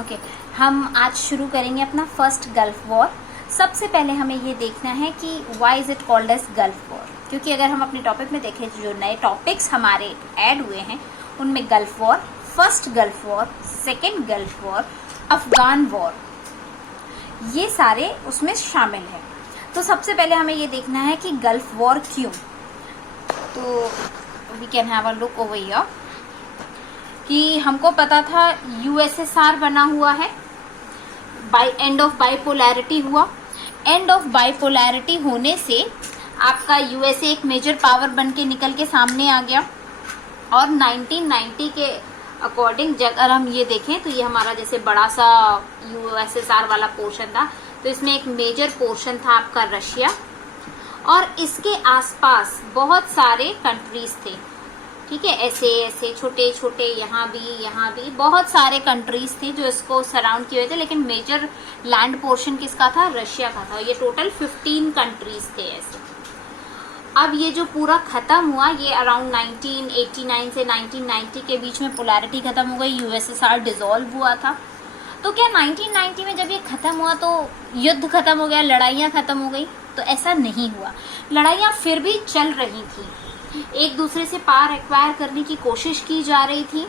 Okay हम आज शुरू करेंगे अपना फर्स्ट गल्फ वॉर। सबसे पहले हमें ये देखना है कि why is it called as gulf war, क्योंकि अगर हम अपने टॉपिक में देखें जो नए टॉपिक्स हमारे ऐड हुए हैं उनमें gulf war, first gulf war, second gulf war, Afghan war, ये सारे उसमें शामिल हैं। तो सबसे पहले हमें ये देखना है कि गल्फ वॉर क्यों। तो we can have a look over here कि हमको पता था यूएसएसआर बना हुआ है, बाय एंड ऑफ बाइपोलैरिटी हुआ। एंड ऑफ बाइपोलैरिटी होने से आपका यूएसए एक मेजर पावर बन के निकल के सामने आ गया। और 1990 के अकॉर्डिंग अगर हम ये देखें तो ये हमारा जैसे बड़ा सा यूएसएसआर वाला पोर्शन था, तो इसमें एक मेजर पोर्शन था आपका रशिया और इसके आसपास बहुत सारे कंट्रीज थे। ठीक है, ऐसे ऐसे छोटे छोटे यहाँ भी बहुत सारे कंट्रीज थे जो इसको सराउंड किए हुए थे, लेकिन मेजर लैंड पोर्शन किसका था? रशिया का था। ये टोटल 15 कंट्रीज थे ऐसे। अब ये जो पूरा खत्म हुआ, ये अराउंड 1989 से 1990 के बीच में पोलैरिटी खत्म हो गई, यूएसएसआर डिसॉल्व हुआ था। तो क्या 1990 में जब ये खत्म हुआ तो युद्ध खत्म हो गया, लड़ाइयाँ खत्म हो गई? तो ऐसा नहीं हुआ, लड़ाइयाँ फिर भी चल रही थी, एक दूसरे से पार एक्वायर करने की कोशिश की जा रही थी।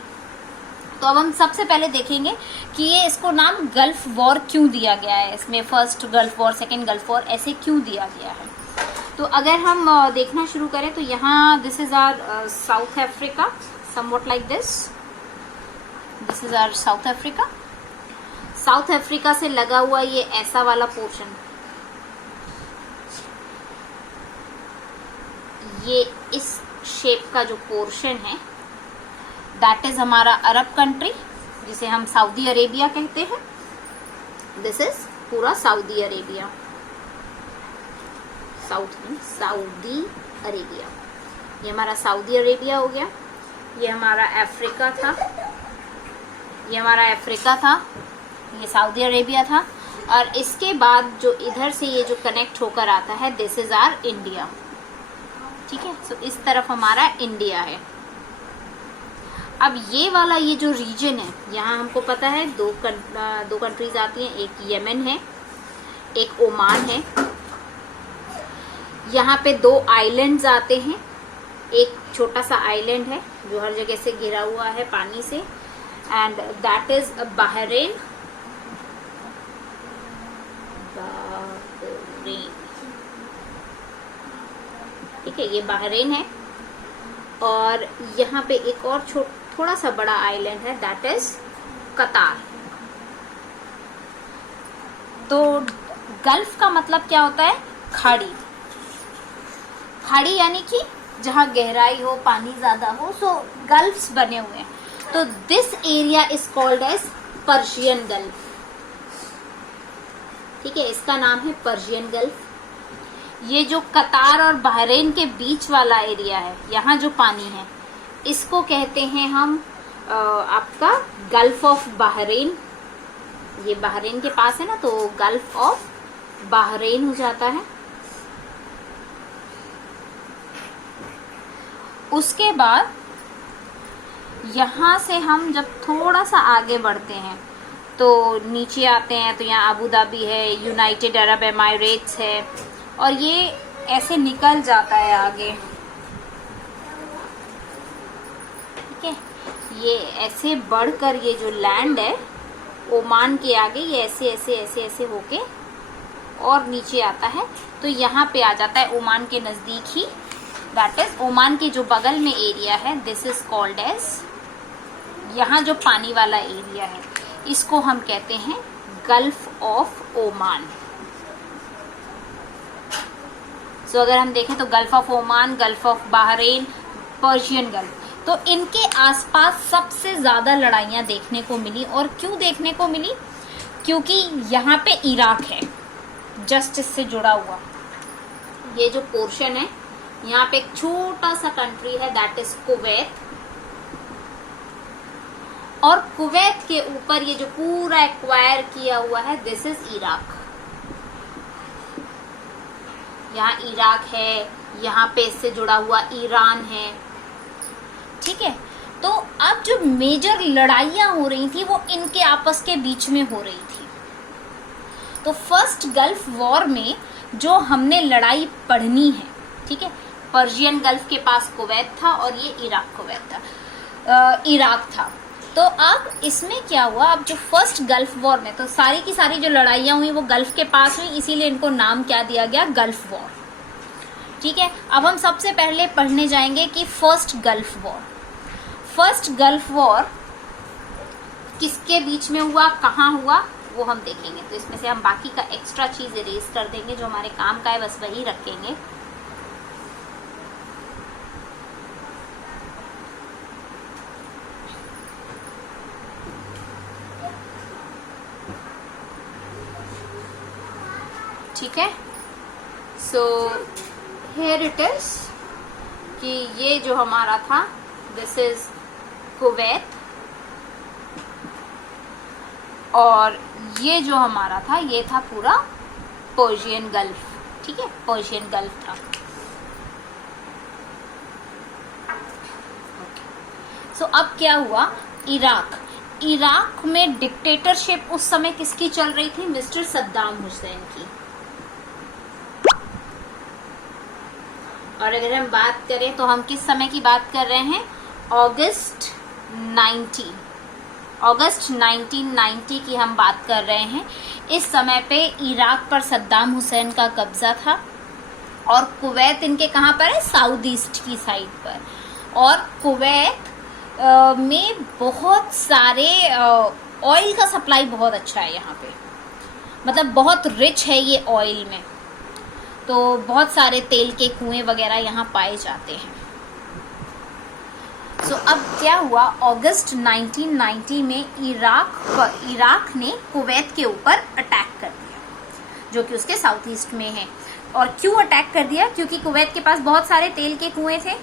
तो अब हम सबसे पहले देखेंगे कि ये इसको नाम गल्फ वॉर क्यों दिया गया है, इसमें first gulf war, second gulf war ऐसे क्यों दिया गया है। तो अगर हम देखना शुरू करें तो यहाँ this is our South Africa, somewhat like this is our South Africa. South Africa से लगा हुआ ये ऐसा वाला पोर्शन, ये इस शेप का जो पोर्शन है दैट इज हमारा अरब कंट्री, जिसे हम सऊदी अरेबिया कहते हैं। दिस इज पूरा सऊदी अरेबिया, साउथ में सऊदी अरेबिया। ये हमारा सऊदी अरेबिया हो गया। ये हमारा अफ्रीका था, ये हमारा अफ्रीका था, ये सऊदी अरेबिया था। और इसके बाद जो इधर से ये जो कनेक्ट होकर आता है दिस इज आवर इंडिया। ठीक है, सो इस तरफ हमारा इंडिया है। अब ये वाला ये जो रीजन है, यहाँ हमको पता है दो कंट्रीज आती हैं, एक यमन है, एक ओमान है। यहाँ पे दो आइलैंड्स आते हैं, एक छोटा सा आइलैंड है जो हर जगह से घिरा हुआ है पानी से, एंड दैट इज बहरीन। ठीक है, ये बहरीन है। और यहाँ पे एक और थोड़ा सा बड़ा आइलैंड है, दैट इज कतार। तो गल्फ का मतलब क्या होता है? खाड़ी। खाड़ी यानी कि जहाँ गहराई हो, पानी ज्यादा हो, सो गल्फ्स बने हुए हैं। तो this area is called as Persian gulf. ठीक है, इसका नाम है पर्शियन गल्फ। ये जो कतार और बहरीन के बीच वाला एरिया है, यहाँ जो पानी है, इसको कहते हैं हम आपका गल्फ ऑफ बहरीन। ये बहरीन के पास है ना, तो गल्फ ऑफ बहरीन हो जाता है। उसके बाद यहाँ से हम जब थोड़ा सा आगे बढ़ते हैं तो नीचे आते हैं, तो यहाँ अबू धाबी है, यूनाइटेड अरब एमिरेट्स है, और ये ऐसे निकल जाता है आगे। ठीक है, ये ऐसे बढ़कर ये जो लैंड है ओमान के आगे, ये ऐसे ऐसे ऐसे ऐसे होके और नीचे आता है, तो यहाँ पे आ जाता है ओमान के नजदीक ही। दैट इज ओमान के जो बगल में एरिया है, दिस इज कॉल्ड एज, यहाँ जो पानी वाला एरिया है इसको हम कहते हैं गल्फ ऑफ ओमान। तो अगर हम देखें तो gulf of Oman, gulf of Bahrain, Persian gulf, तो इनके आसपास सबसे ज्यादा लड़ाइयां देखने को मिली। और क्यों देखने को मिली? क्योंकि यहाँ पे इराक है जस्ट इससे जुड़ा हुआ। ये जो पोर्शन है, यहाँ पे एक छोटा सा कंट्री है दैट इज कुवैत, और कुवैत के ऊपर ये जो पूरा एक्वायर किया हुआ है दिस इज इराक। यहाँ इराक है, यहाँ पे इससे जुड़ा हुआ ईरान है। ठीक है, तो अब जो मेजर लड़ाइयाँ हो रही थी वो इनके आपस के बीच में हो रही थी। तो फर्स्ट गल्फ वॉर में जो हमने लड़ाई पढ़नी है, ठीक है, पर्शियन गल्फ के पास कुवैत था और ये इराक था। तो अब इसमें क्या हुआ, अब जो फर्स्ट गल्फ वॉर में तो सारी की सारी जो लड़ाइयाँ हुई वो गल्फ के पास हुई, इसीलिए इनको नाम क्या दिया गया, गल्फ वॉर। ठीक है, अब हम सबसे पहले पढ़ने जाएंगे कि फर्स्ट गल्फ वॉर किसके बीच में हुआ, कहाँ हुआ, वो हम देखेंगे। तो इसमें से हम बाकी का एक्स्ट्रा चीज इरेज कर देंगे, जो हमारे काम का है बस वही रखेंगे। ठीक है, सो हियर इट इज कि ये जो हमारा था, दिस इज कुवैत, और ये जो हमारा था ये था पूरा पर्शियन गल्फ। ठीक है, पर्शियन गल्फ था। सो अब क्या हुआ, इराक में डिक्टेटरशिप उस समय किसकी चल रही थी, मिस्टर सद्दाम हुसैन की। और अगर हम बात करें तो हम किस समय की बात कर रहे हैं, अगस्त 1990 की हम बात कर रहे हैं। इस समय पे इराक पर सद्दाम हुसैन का कब्जा था और कुवैत इनके कहाँ पर है, साउथ ईस्ट की साइड पर। और कुवैत में बहुत सारे ऑयल का सप्लाई बहुत अच्छा है यहाँ पे, मतलब बहुत रिच है ये ऑयल में, तो बहुत सारे तेल के कुएं वगैरह यहाँ पाए जाते हैं। सो अब क्या हुआ, अगस्त 1990 में इराक ने कुवैत के ऊपर अटैक कर दिया, जो कि उसके साउथ ईस्ट में है। और क्यों अटैक कर दिया, क्योंकि कुवैत के पास बहुत सारे तेल के कुएं थे।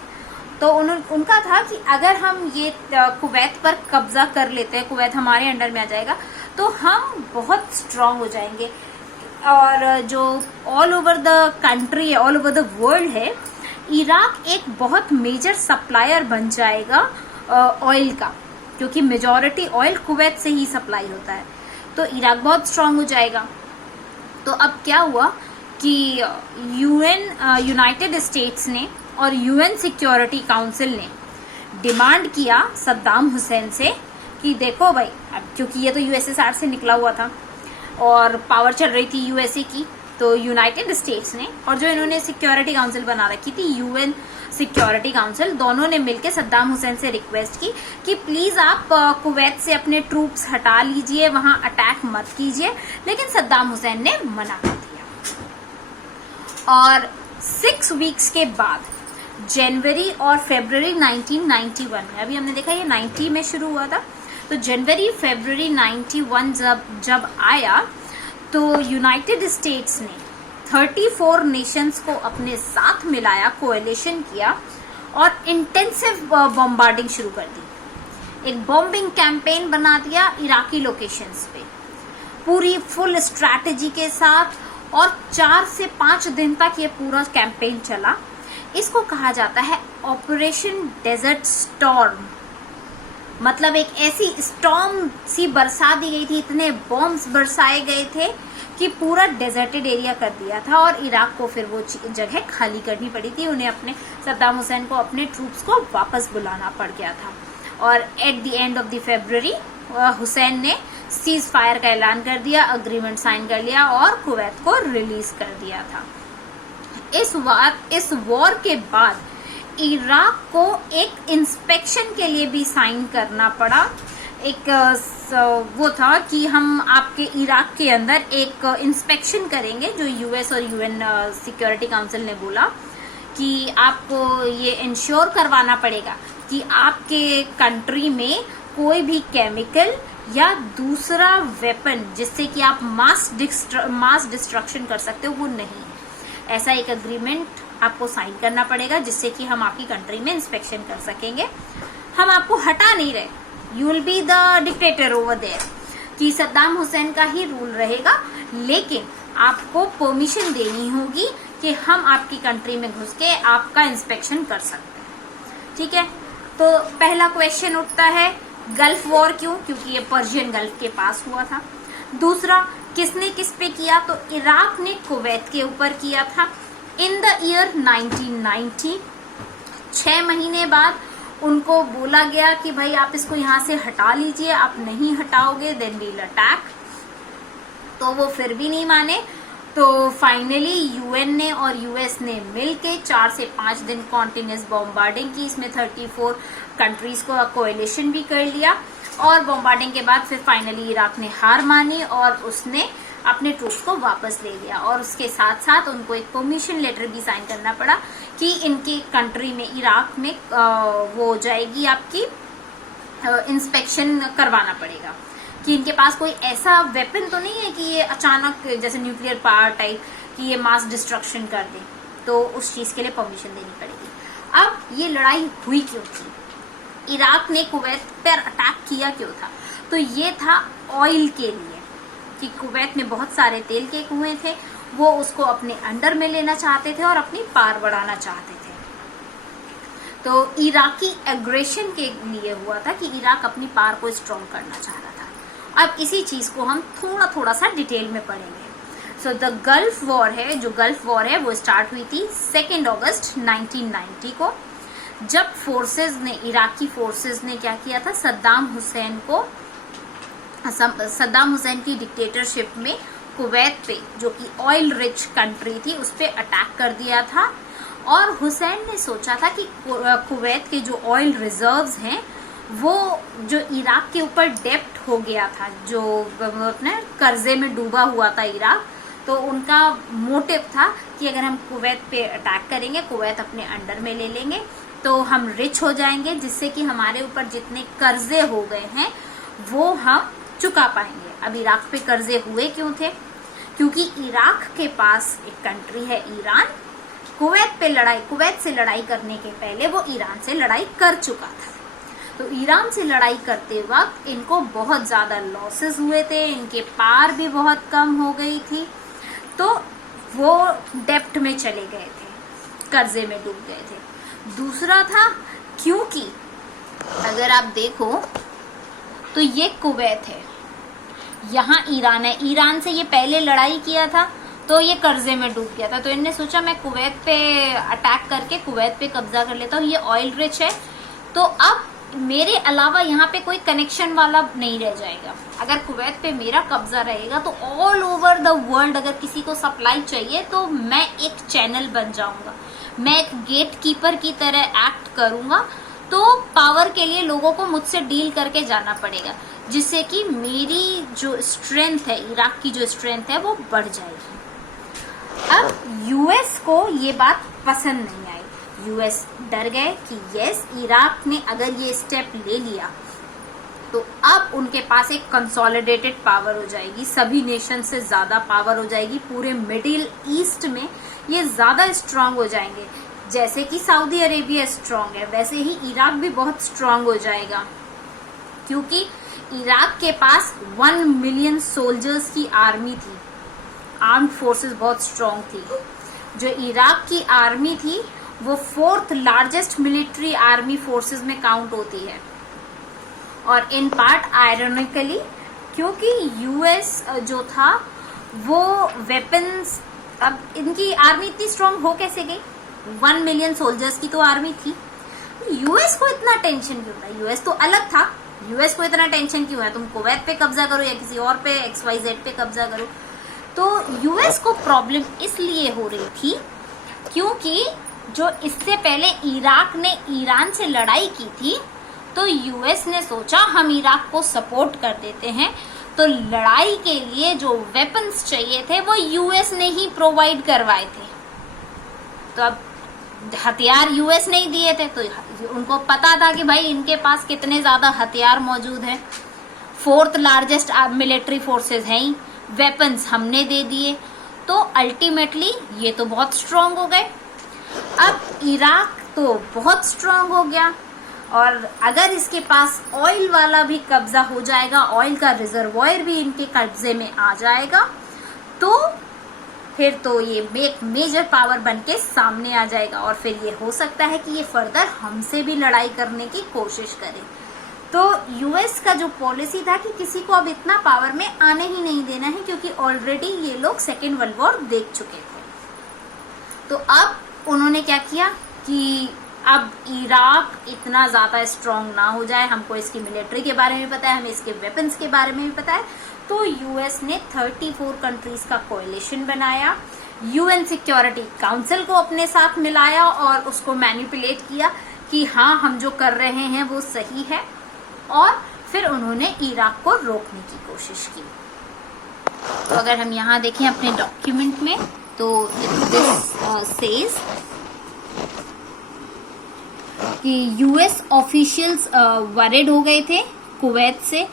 तो उनका था कि अगर हम ये कुवैत पर कब्जा कर लेते हैं, कुवैत हमारे अंडर में आ जाएगा, तो हम बहुत स्ट्रांग हो जाएंगे और जो ऑल ओवर द कंट्री है, ऑल ओवर द वर्ल्ड है, इराक एक बहुत मेजर सप्लायर बन जाएगा ऑयल का, क्योंकि मेजॉरिटी ऑयल कुवैत से ही सप्लाई होता है। तो इराक बहुत स्ट्रांग हो जाएगा। तो अब क्या हुआ कि यूनाइटेड स्टेट्स ने और यूएन सिक्योरिटी काउंसिल ने डिमांड किया सद्दाम हुसैन से कि देखो भाई, अब क्योंकि ये तो यूएसएसआर से निकला हुआ था और पावर चल रही थी यूएसए की, तो यूनाइटेड स्टेट्स ने और जो इन्होंने सिक्योरिटी काउंसिल बना रखी थी, यूएन सिक्योरिटी काउंसिल, दोनों ने मिलकर सद्दाम हुसैन से रिक्वेस्ट की कि प्लीज आप कुवैत से अपने ट्रूप्स हटा लीजिए, वहां अटैक मत कीजिए। लेकिन सद्दाम हुसैन ने मना कर दिया। और 6 वीक्स के बाद जनवरी और फरवरी 1991 में, अभी हमने देखा ये 90 में शुरू हुआ था, तो जनवरी फरवरी 91 जब आया तो यूनाइटेड स्टेट्स ने 34 नेशंस को अपने साथ मिलाया, कोएलिशन किया और इंटेंसिव बॉम्बार्डिंग शुरू कर दी। एक बॉम्बिंग कैंपेन बना दिया इराकी लोकेशंस पे, पूरी फुल स्ट्रैटेजी के साथ, और 4 से 5 दिन तक ये पूरा कैंपेन चला। इसको कहा जाता है ऑपरेशन डेजर्ट स्टॉर्म। मतलब एक ऐसी स्टॉर्म सी बरसा दी गई थी, इतने बॉम्ब्स बरसाए गए थे कि पूरा डेजर्टेड एरिया कर दिया था और इराक को फिर वो जगह खाली करनी पड़ी थी। उन्हें अपने सद्दाम हुसैन को अपने ट्रूप्स को वापस बुलाना पड़ गया था। और at the end of the फरवरी हुसैन ने सीज फायर का ऐलान कर दिया, अग्रीमेंट साइन कर लिया और कुवैत को रिलीज कर दिया था। इस वॉर के बाद इराक को एक इंस्पेक्शन के लिए भी साइन करना पड़ा। एक वो था कि हम आपके इराक के अंदर एक इंस्पेक्शन करेंगे, जो यूएस और यूएन सिक्योरिटी काउंसिल ने बोला कि आपको ये इंश्योर करवाना पड़ेगा कि आपके कंट्री में कोई भी केमिकल या दूसरा वेपन जिससे कि आप मास डिस्ट्रक्शन कर सकते हो वो नहीं। ऐसा एक एग्रीमेंट आपको साइन करना पड़ेगा जिससे कि हम आपकी कंट्री में इंस्पेक्शन कर सकेंगे। हम आपको हटा नहीं रहे, you will be the dictator over there, कि सद्दाम हुसैन का ही रूल रहेगा, लेकिन आपको परमिशन देनी होगी कि हम आपकी कंट्री में घुस के आपका इंस्पेक्शन कर सकते हैं। ठीक है, तो पहला क्वेश्चन उठता है गल्फ वॉर क्यों, क्योंकि ये पर्शियन गल्फ के पास हुआ था। दूसरा, किसने किस पे किया, तो इराक ने कुवैत के ऊपर किया था इन द ईयर 1990। 6 महीने बाद उनको बोला गया कि भाई आप इसको यहाँ से हटा लीजिए, आप नहीं हटाओगे देन वील अटैक, तो वो फिर भी नहीं माने। तो फाइनली यूएन ने और यूएस ने मिलके 4 से 5 दिन कॉन्टिन्यूस बॉम्बार्डिंग की। इसमें 34 कंट्रीज को कोएलिशन भी कर लिया और बॉम्बार्डिंग के बाद फिर फाइनली इराक ने हार मानी और उसने अपने ट्रूप्स को वापस ले लिया। और उसके साथ साथ उनको एक परमिशन लेटर भी साइन करना पड़ा कि इनकी कंट्री में, इराक में वो हो जाएगी आपकी इंस्पेक्शन करवाना पड़ेगा कि इनके पास कोई ऐसा वेपन तो नहीं है कि ये अचानक जैसे न्यूक्लियर पावर टाइप कि ये मास डिस्ट्रक्शन कर दे, तो उस चीज के लिए परमिशन देनी पड़ेगी। अब ये लड़ाई हुई क्यों थी, इराक ने कुवैत पर अटैक किया क्यों था, तो ये था ऑयल के लिए कि कुवैत में बहुत सारे तेल के कुएं थे, वो उसको अपने अंडर में लेना चाहते थे और अपनी पार बढ़ाना चाहते थे। तो इराकी एग्रेशन के लिए हुआ था कि इराक अपनी पार को स्ट्रॉन्ग करना चाह रहा था। अब इसी चीज को हम थोड़ा सा डिटेल में पढ़ेंगे। सो द गल्फ वॉर है, जो गल्फ वॉर है वो स्टार्ट हुई थी 2 अगस्त 1990 को, जब इराकी फोर्सेस ने क्या किया था, सद्दाम हुसैन की डिक्टेटरशिप में कुवैत पे, जो कि ऑयल रिच कंट्री थी, उस पे अटैक कर दिया था। और हुसैन ने सोचा था कि कुवैत के जो ऑयल रिजर्व्स हैं वो जो इराक के ऊपर डेप्ट हो गया था, जो अपने कर्जे में डूबा हुआ था इराक, तो उनका मोटिव था कि अगर हम कुवैत पे अटैक करेंगे, कुवैत अपने अंडर में ले लेंगे तो हम रिच हो जाएंगे, जिससे कि हमारे ऊपर जितने कर्जे हो गए हैं वो हम चुका पाएंगे। अब इराक पे कर्जे हुए क्यों थे, क्योंकि इराक के पास एक कंट्री है ईरान, कुवैत से लड़ाई करने के पहले वो ईरान से लड़ाई कर चुका था। तो ईरान से लड़ाई करते वक्त इनको बहुत ज्यादा लॉसेस हुए थे, इनके पार भी बहुत कम हो गई थी, तो वो डेप्ट में चले गए थे, कर्जे में डूब गए थे। दूसरा था क्योंकि अगर आप देखो तो ये कुवैत है, यहाँ ईरान है, ईरान से ये पहले लड़ाई किया था तो ये कर्जे में डूब गया था, तो इनने सोचा मैं कुवैत पे अटैक करके कुवैत पे कब्जा कर लेता हूँ, ये ऑयल रिच है, तो अब मेरे अलावा यहाँ पे कोई कनेक्शन वाला नहीं रह जाएगा। अगर कुवैत पे मेरा कब्जा रहेगा तो ऑल ओवर द वर्ल्ड अगर किसी को सप्लाई चाहिए तो मैं एक चैनल बन जाऊंगा, मैं एक गेट कीपर की तरह एक्ट करूंगा, तो पावर के लिए लोगों को मुझसे डील करके जाना पड़ेगा, जिससे कि मेरी जो स्ट्रेंथ है, इराक की जो स्ट्रेंथ है वो बढ़ जाएगी। अब यूएस को ये बात पसंद नहीं आई, यूएस डर गए कि यस, इराक ने अगर ये स्टेप ले लिया तो अब उनके पास एक कंसोलिडेटेड पावर हो जाएगी, सभी नेशन से ज्यादा पावर हो जाएगी, पूरे मिडिल ईस्ट में ये ज्यादा स्ट्रांग हो जाएंगे। जैसे कि सऊदी अरेबिया स्ट्रांग है वैसे ही इराक भी बहुत स्ट्रांग हो जाएगा, क्योंकि इराक के पास 1 मिलियन सोल्जर्स की आर्मी थी, आर्म्ड फोर्सेस बहुत स्ट्रांग थी। जो इराक की आर्मी थी वो 4th largest military army forces में काउंट होती है। और इन पार्ट आयरनिकली, क्योंकि यूएस जो था वो वेपन्स, अब इनकी आर्मी इतनी स्ट्रांग हो कैसे गई, 1 मिलियन सोल्जर्स की तो आर्मी थी, यूएस को इतना टेंशन क्यों था, यूएस तो अलग था, यूएस को इतना टेंशन क्यों है, तुम कुवैत पे कब्जा करो या किसी और पे XYZ पे कब्जा करो। तो यूएस को प्रॉब्लम इसलिए हो रही थी क्योंकि जो इससे पहले इराक ने ईरान से लड़ाई की थी, तो यूएस ने सोचा हम इराक को सपोर्ट कर देते हैं, तो लड़ाई के लिए जो वेपन्स चाहिए थे वो यूएस ने ही प्रोवाइड करवाए थे। तो अब हथियार यूएस नहीं दिए थे, तो उनको पता था कि भाई इनके पास कितने ज्यादा हथियार मौजूद हैं, 4th लार्जेस्ट मिलिट्री फोर्सेस हैं ही, वेपन्स हमने दे दिए, तो अल्टीमेटली ये तो बहुत स्ट्रांग हो गए। अब इराक तो बहुत स्ट्रांग हो गया, और अगर इसके पास ऑयल वाला भी कब्जा हो जाएगा, ऑयल का रिजर्वॉयर भी इनके कब्जे में आ जाएगा, तो फिर तो ये एक मेजर पावर बन के सामने आ जाएगा और फिर ये हो सकता है कि ये फर्दर हमसे भी लड़ाई करने की कोशिश करे। तो यूएस का जो पॉलिसी था कि किसी को अब इतना पावर में आने ही नहीं देना है, क्योंकि ऑलरेडी ये लोग सेकेंड वर्ल्ड वॉर देख चुके थे। तो अब उन्होंने क्या किया कि अब इराक इतना ज्यादा स्ट्रांग ना हो जाए, हमको इसकी मिलिट्री के बारे में पता है, हमें इसके वेपन्स के बारे में भी पता है। तो यूएस ने 34 कंट्रीज का कोएलिशन बनाया, यूएन सिक्योरिटी काउंसिल को अपने साथ मिलाया और उसको मैनिपुलेट किया कि हाँ हम जो कर रहे हैं वो सही है, और फिर उन्होंने इराक को रोकने की कोशिश की। तो अगर हम यहाँ देखें अपने डॉक्यूमेंट में तो दिस सेज कि यूएस ऑफिशियल्स वरिड हो गए थे कुवैत से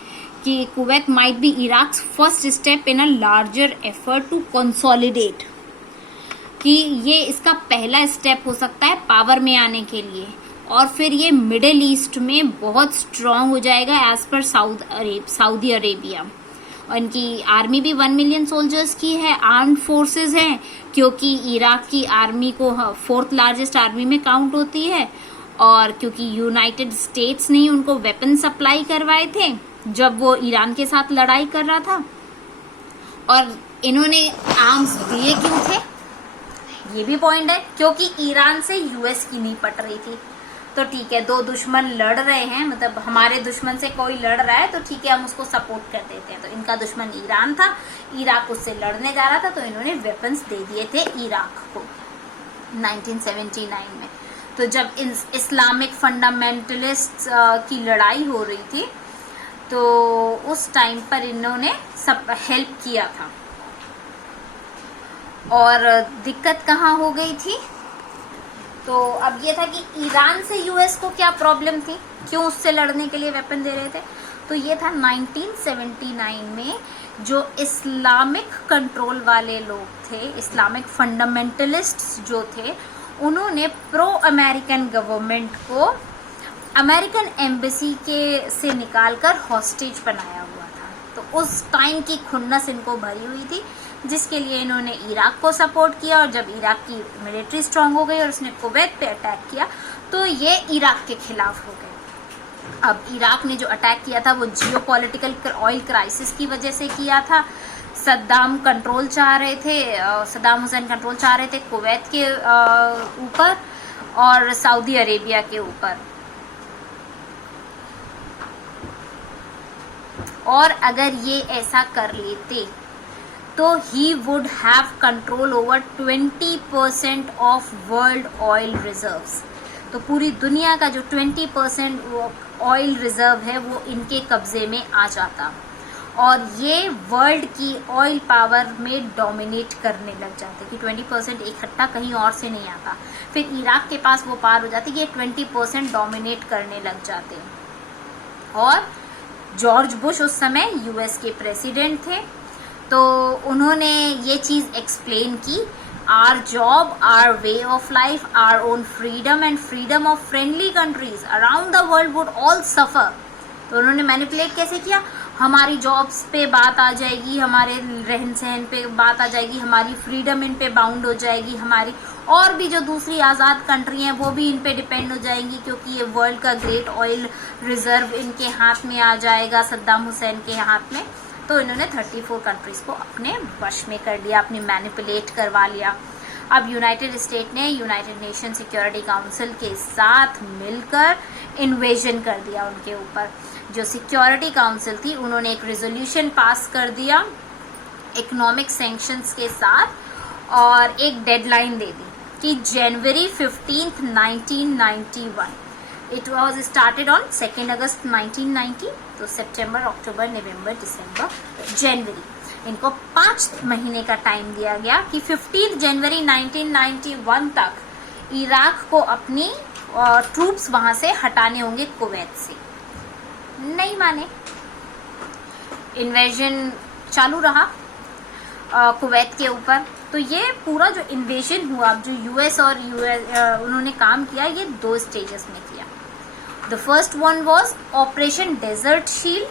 कि Kuwait might be Iraq's first step in a larger effort to consolidate, कि ये इसका पहला स्टेप हो सकता है पावर में आने के लिए, और फिर ये मिडिल ईस्ट में बहुत स्ट्रांग हो जाएगा एज पर सऊदी अरेबिया। और इनकी आर्मी भी 1 मिलियन सोल्जर्स की है, आर्म्ड फोर्सेस हैं, क्योंकि इराक की आर्मी को 4th लार्जेस्ट आर्मी में काउंट होती है, और क्योंकि यूनाइटेड स्टेट्स ने उनको वेपन सप्लाई करवाए थे जब वो ईरान के साथ लड़ाई कर रहा था। और इन्होंने आर्म्स दिए क्यों थे, ये भी पॉइंट है, क्योंकि ईरान से यूएस की नहीं पट रही थी। तो ठीक है, दो दुश्मन लड़ रहे हैं, मतलब हमारे दुश्मन से कोई लड़ रहा है तो ठीक है हम उसको सपोर्ट कर देते हैं। तो इनका दुश्मन ईरान था, इराक उससे लड़ने जा रहा था, तो इन्होंने वेपन्स दे दिए थे इराक को 1979 में। तो जब इस्लामिक फंडामेंटलिस्ट की लड़ाई हो रही थी तो उस टाइम पर इन्होंने सब हेल्प किया था। और दिक्कत कहाँ हो गई थी, तो अब ये था कि ईरान से यूएस को क्या प्रॉब्लम थी, क्यों उससे लड़ने के लिए वेपन दे रहे थे। तो ये था 1979 में जो इस्लामिक कंट्रोल वाले लोग थे, इस्लामिक फंडामेंटलिस्ट्स जो थे, उन्होंने प्रो अमेरिकन गवर्नमेंट को अमेरिकन एम्बेसी के से निकालकर हॉस्टेज बनाया हुआ था। तो उस टाइम की खुन्नस इनको भरी हुई थी, जिसके लिए इन्होंने इराक को सपोर्ट किया। और जब इराक की मिलिट्री स्ट्रांग हो गई और उसने कुवैत पे अटैक किया तो ये इराक के खिलाफ हो गए। अब इराक ने जो अटैक किया था वो जियोपॉलिटिकल ऑयल क्राइसिस की वजह से किया था। सद्दाम हुसैन कंट्रोल चाह रहे थे कुवैत के ऊपर और सऊदी अरेबिया के ऊपर। और अगर ये ऐसा कर लेते तो he would have control over 20% of world oil reserves. तो पूरी दुनिया का जो 20% ऑयल रिजर्व है वो इनके कब्जे में आ जाता और ये वर्ल्ड की ऑयल पावर में डोमिनेट करने लग जाते कि 20% इकट्ठा कहीं और से नहीं आता। फिर इराक के पास वो पार हो जाती कि ये 20% डोमिनेट करने लग जाते। और जॉर्ज बुश उस समय यूएस के प्रेसिडेंट थे, तो उन्होंने ये चीज़ एक्सप्लेन की, our job, our way of life, our own freedom and freedom of friendly countries around the world would all suffer. तो उन्होंने मैनिपुलेट कैसे किया, हमारी जॉब्स पे बात आ जाएगी, हमारे रहन सहन पे बात आ जाएगी, हमारी फ्रीडम इन पे बाउंड हो जाएगी, हमारी और भी जो दूसरी आज़ाद कंट्री हैं वो भी इन पे डिपेंड हो जाएंगी, क्योंकि ये वर्ल्ड का ग्रेट ऑयल रिजर्व इनके हाथ में आ जाएगा, सद्दाम हुसैन के हाथ में। तो इन्होंने 34 कंट्रीज़ को अपने वश में कर लिया, अपनी मैनिपुलेट करवा लिया। अब यूनाइटेड स्टेट ने यूनाइटेड नेशन सिक्योरिटी काउंसिल के साथ मिलकर इन्वेजन कर दिया उनके ऊपर। जो सिक्योरिटी काउंसिल थी उन्होंने एक रेजोल्यूशन पास कर दिया इकोनॉमिक सैंक्शंस के साथ और एक डेडलाइन दे दी कि जनवरी 15, 1991। इट वॉज स्टार्टेड ऑन 2 अगस्त 1990। तो सितंबर, अक्टूबर, नवंबर, दिसंबर, जनवरी, इनको 5 महीने का टाइम दिया गया कि 15 जनवरी 1991 तक इराक को अपनी ट्रूप्स वहां से हटाने होंगे कुवैत से। नहीं माने, इन्वेजन चालू रहा कुवैत के ऊपर। तो ये पूरा जो इन्वेजन हुआ, जो यूएस और उन्होंने काम किया, ये 2 स्टेजेस में किया। The first one was operation desert shield,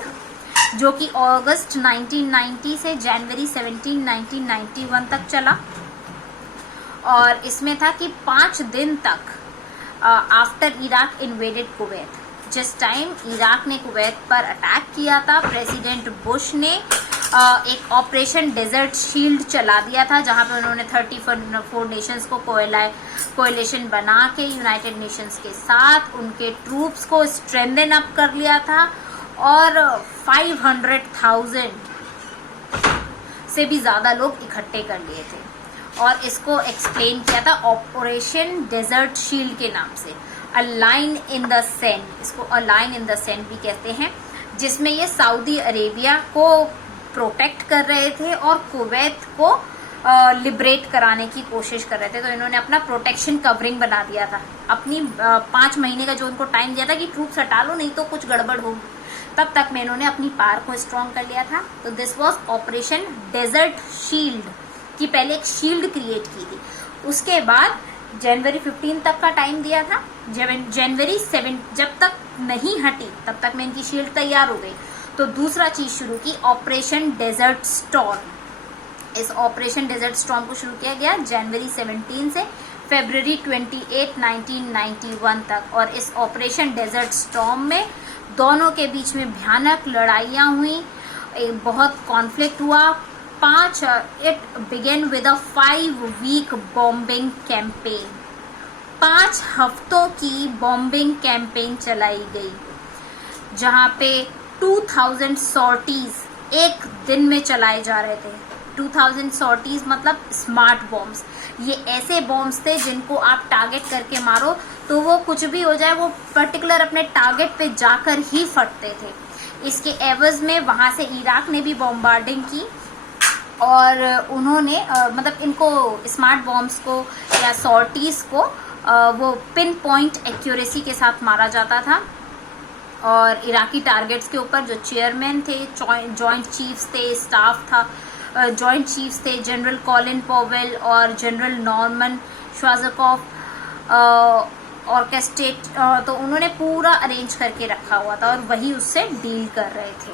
जो कि अगस्त 1990 से जनवरी 17, 1991 तक चला। और इसमें था कि 5 दिन तक आफ्टर इराक इन्वेडेड कुवैत, जिस टाइम इराक ने कुवैत पर अटैक किया था, प्रेसिडेंट बुश ने एक ऑपरेशन डेजर्ट शील्ड चला दिया था, जहां पे उन्होंने 34 नेशंस को कोएलिशन बना के यूनाइटेड नेशंस के साथ उनके ट्रूप्स को स्ट्रेंथन अप कर लिया था और 500,000 से भी ज्यादा लोग इकट्ठे कर लिए थे और इसको एक्सप्लेन किया था ऑपरेशन डेजर्ट शील्ड के नाम से। A line in the sand, इसको a line in the sand भी कहते हैं, जिसमें ये सऊदी अरेबिया को प्रोटेक्ट कर रहे थे और कुवैत को लिबरेट कराने की कोशिश कर रहे थे। तो इन्होंने अपना प्रोटेक्शन कवरिंग बना दिया था, अपनी 5 महीने का जो उनको टाइम दिया था कि ट्रूप्स हटा लो नहीं तो कुछ गड़बड़ होगी, तब तक में इन्होंने अपनी पार को स्ट्रॉन्ग कर लिया था। तो this was operation desert shield की पहले एक शील्ड क्रिएट की थी। उसके बाद जनवरी 15 तक का टाइम दिया था, जनवरी 7 जब तक नहीं हटी तब तक में इनकी शील्ड तैयार हो गई। तो दूसरा चीज शुरू की ऑपरेशन डेजर्ट स्टॉर्म। इस ऑपरेशन डेजर्ट स्टॉर्म को शुरू किया गया जनवरी 17 से फरवरी 28, 1991 तक। और इस ऑपरेशन डेजर्ट स्टॉर्म में दोनों के बीच में भयानक लड़ाइयां हुई, एक बहुत कॉन्फ्लिक्ट हुआ। It began with a 5-week bombing campaign. 5 हफ्तों की बॉम्बिंग कैंपेन चलाई गई, जहां पे 2000 सॉर्टीज एक दिन में चलाए जा रहे थे। 2000 सॉर्टीज मतलब स्मार्ट बॉम्ब्स। ये ऐसे बॉम्ब्स थे जिनको आप टारगेट करके मारो तो वो कुछ भी हो जाए, वो पर्टिकुलर अपने टारगेट पे जाकर ही फटते थे। इसके एवज में वहां से इराक ने भी बॉम्बार्डिंग की और उन्होंने मतलब इनको स्मार्ट बॉम्ब्स को या सॉर्टीज को वो पिन पॉइंट एक्यूरेसी के साथ मारा जाता था। और इराकी टारगेट्स के ऊपर जो चेयरमैन थे, जॉइंट चीफ्स थे, स्टाफ था, जॉइंट चीफ्स थे जनरल कॉलिन पॉवेल और जनरल नॉर्मन श्वाज़कॉफ ऑर्केस्ट्रेट, तो उन्होंने पूरा अरेंज करके रखा हुआ था और वही उससे डील कर रहे थे।